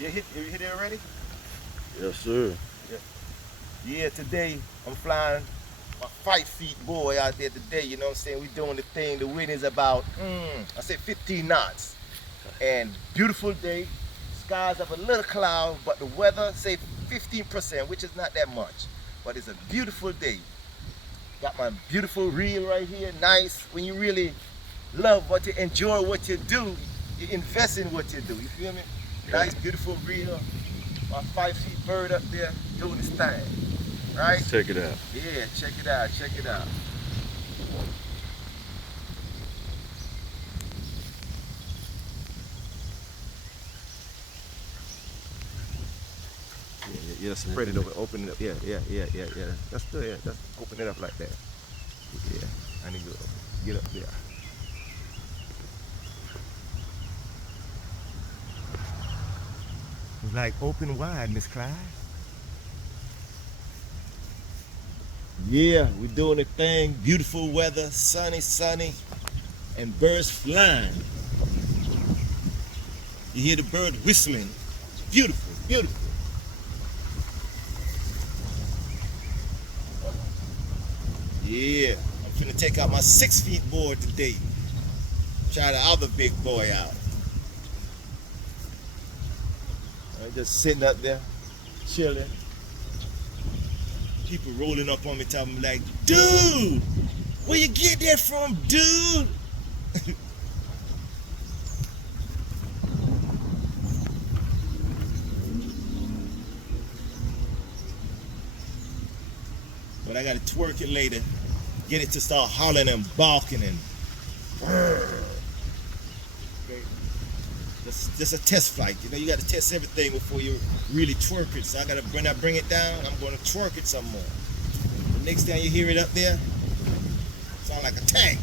You hit it already? Yes, sir. Yeah, today I'm flying my 5 feet boy out there today, you know what I'm saying? We're doing the thing. The wind is about, I say 15 knots. And beautiful day. Skies have a little cloud, but the weather, say 15%, which is not that much. But it's a beautiful day. Got my beautiful reel right here, nice. When you really love what you enjoy what you do, you invest in what you do, you feel me? Nice, beautiful reel. My 5 feet bird up there doing his thing, right? Let's check it out. Yeah, check it out, check it out. Yeah, spread it over, open it up. Yeah. That's good, yeah. Just open it up like that. Yeah, I need to get up there. It's like open wide, Miss Clyde. Yeah, we're doing a thing. Beautiful weather, sunny, and birds flying. You hear the bird whistling. Beautiful. Yeah, I'm finna take out my 6 feet board today. Try the other big boy out. I'm just sitting up there, chilling. People rolling up on me, telling me like, dude, where you get that from, dude? But I gotta twerk it later, get it to start hollering and barking and okay. Just a test flight, you know, you gotta test everything before you really twerk it. So I gotta, when I bring it down, I'm gonna twerk it some more. The next time you hear it up there, sound like a tank.